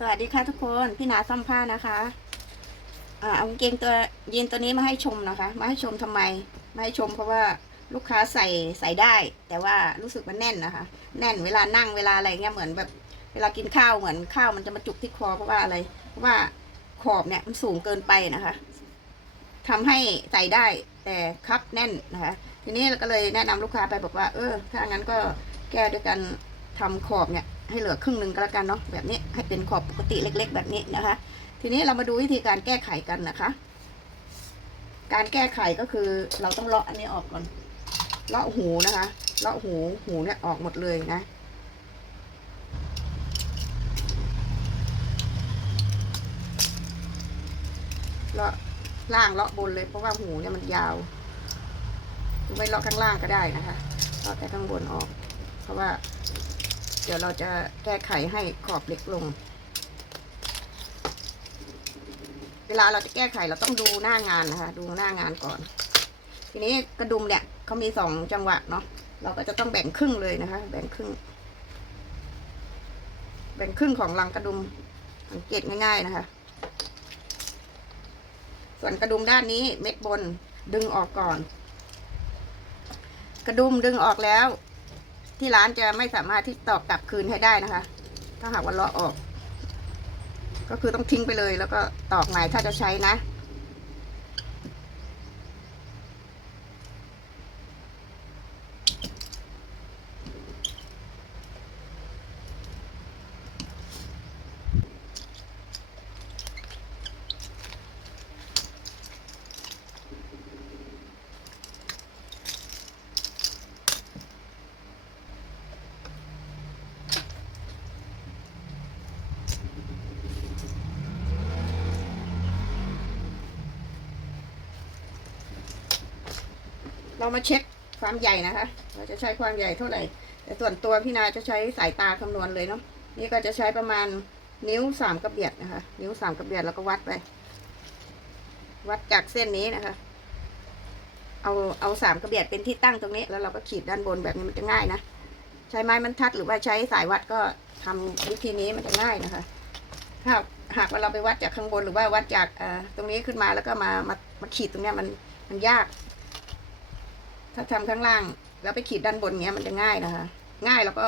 สวัสดีค่ะทุกคนพี่นาซ่อมผ้านะคะอ่าเอากเกงตัวยีนตัวนี้มาให้ชมนะคะ มาให้ชมทำไม มาให้ชมเพราะว่าลูกค้าใส่ใส่ได้ แต่ว่ารู้สึกมันแน่นนะคะ แน่นเวลานั่งเวลาอะไรเงี้ยเหมือนแบบเวลากินข้าวเหมือนข้าวมันจะมาจุกที่คอเพราะว่าอะไรเพราะว่าขอบเนี่ยมันสูงเกินไปนะคะทำให้ใส่ได้แต่คับแน่นนะคะ ทีนี้เราก็เลยแนะนำลูกค้าไปบอกว่า เออ ถ้างั้นก็แก้ด้วยการทำขอบเนี่ย ให้เหลือครึ่งหนึ่งก็แล้วกันเนาะแบบนี้ให้เป็นขอบปกติเล็ก ๆ แบบนี้นะคะ ทีนี้เรามาดูวิธีการแก้ไขกันนะคะ การแก้ไขก็คือเราต้องเลาะอันนี้ออกก่อนเลาะหูนะคะ เลาะหูหูเนี่ยออกหมดเลยนะเลาะล่างเลาะบนเลยเพราะว่าหูเนี่ยมันยาวไม่เลาะข้างล่างก็ได้นะคะเลาะแต่ข้างบนออก เพราะว่า เดี๋ยวเราจะแก้ไขให้ขอบเล็กลง เวลาเราจะแก้ไขเราต้องดูหน้างานนะคะ ดูหน้างานก่อน ทีนี้กระดุมเนี่ยเขามีสองจังหวะเนาะเราก็จะต้องแบ่งครึ่งเลยนะคะ แบ่งครึ่ง แบ่งครึ่งของรังกระดุมสังเกตง่ายๆนะคะ ส่วนกระดุมด้านนี้เม็ดบนดึงออกก่อน กระดุมดึงออกแล้ว ที่ร้านจะไม่สามารถที่ตอกกลับคืนให้ได้นะคะ ถ้าหากว่าเลาะออก ก็คือต้องทิ้งไปเลย แล้วก็ตอกใหม่ถ้าจะใช้นะ เรามาเช็คความใหญ่นะคะ เราจะใช้ความใหญ่เท่าไหร่ แต่ส่วนตัวพี่นาจะใช้สายตาคำนวณเลยเนาะ นี่ก็จะใช้ประมาณนิ้วสามกระเบียดนะคะ นิ้วสามกระเบียดแล้วก็วัดไป วัดจากเส้นนี้นะคะ เอาเอาสามกระเบียดเป็นที่ตั้งตรงนี้ แล้วเราก็ขีดด้านบนแบบนี้มันจะง่ายนะ ใช้ไม้บรรทัดหรือว่าใช้สายวัดก็ทำวิธีนี้มันจะง่ายนะคะ ถ้าหากว่าเราไปวัดจากข้างบนหรือว่าวัดจากตรงนี้ขึ้นมาแล้วก็มามามาขีดตรงเนี้ยมันมันยาก ถ้าทำข้างล่าง แล้วไปขีดด้านบนเนี้ยมันจะง่ายนะคะ ง่ายแล้วก็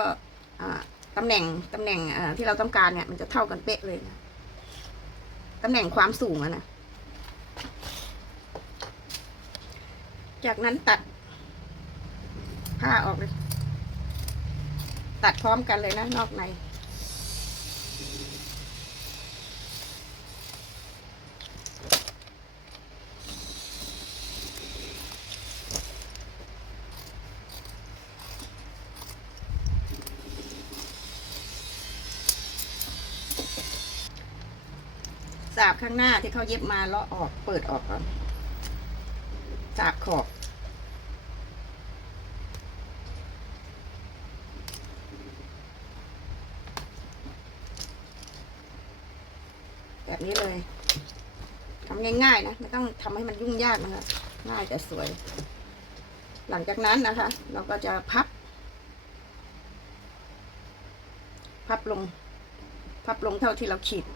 อ่าตำแหน่งตำแหน่งที่เราต้องการเนี่ย มันจะเท่ากันเป๊ะเลยนะตำแหน่งความสูงอะนะ จากนั้นตัดผ้าออกเลย ตัดพร้อมกันเลยนะนอกใน สาบข้างหน้าที่เขาเย็บมาเลาะออกเปิดออกก่อนสาบขอบ แบบนี้เลยทำง่ายๆนะไม่ต้องทำให้มันยุ่งยากนะคะง่ายแต่สวย หลังจากนั้นนะคะ เราก็จะพับ พับลง พับลงเท่าที่เราขีด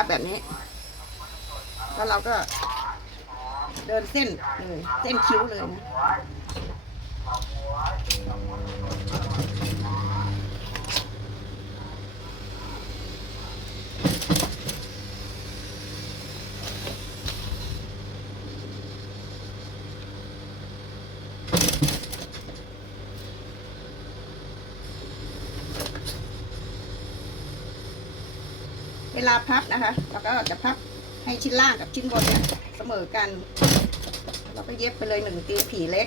พับแบบนี้ แล้วเราก็เดินเส้นเลยเส้นคิ้วเลยนะ ลาพับนะคะ เราก็จะพับให้ชิ้นล่างกับชิ้นบนเนี่ยเสมอกัน เราก็เย็บไปเลยหนึ่งตีผีเล็ก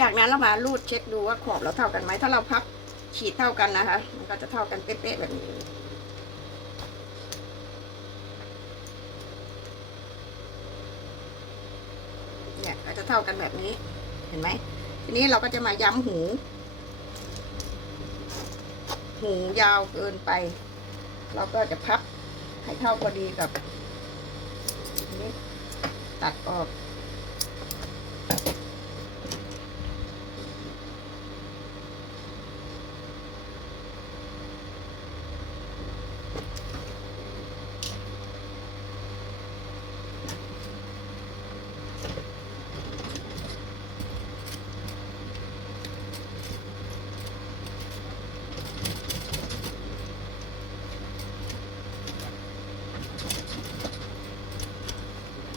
จากนั้นเรามารูดเช็คดูว่าขอบเราเท่ากันไหม ถ้าเราพับขีดเท่ากันนะคะ มันก็จะเท่ากันเป๊ะๆแบบนี้ เนี่ยก็จะเท่ากันแบบนี้ เห็นไหม ทีนี้เราก็จะมาย้ำหู หูยาวเกินไป เราก็จะพับให้เท่าพอดีกับนี้ตัดออก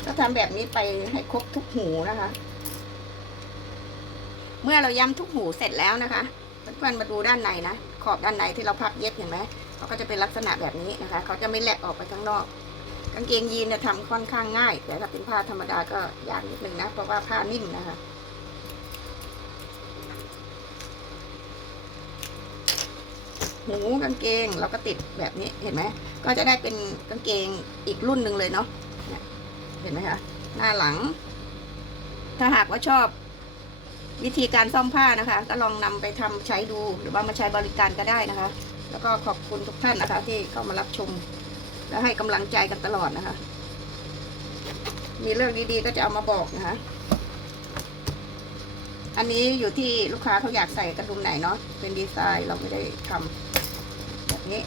ก็ทำแบบนี้ไปให้ครบทุกหูนะคะ เมื่อเราย้ำทุกหูเสร็จแล้วนะคะเพื่อนๆมาดูด้านในนะ ขอบด้านในที่เราพับเย็บเห็นไหมเขาก็จะเป็นลักษณะแบบนี้นะคะ เขาจะไม่แหลกออกไปข้างนอก กางเกงยีนเนี่ยทำค่อนข้างง่าย แต่ถ้าเป็นผ้าธรรมดาก็ยากนิดนึงนะ เพราะว่าผ้านิ่มนะคะหูกางเกงเราก็ติดแบบนี้เห็นไหมก็จะได้เป็นกางเกงอีกรุ่นหนึ่งเลยเนาะ เห็นไหมคะหน้าหลัง ถ้าหากว่าชอบวิธีการซ่อมผ้านะคะ ก็ลองนำไปทำใช้ดูหรือว่ามาใช้บริการก็ได้นะคะ แล้วก็ขอบคุณทุกท่านนะคะ ที่เข้ามารับชม และให้กำลังใจกันตลอดนะคะ มีเรื่องดีๆก็จะเอามาบอกนะคะ อันนี้อยู่ที่ลูกค้าเขาอยากใส่กระดุมไหนเนาะเป็นดีไซน์เราไม่ได้ทำแบบนี้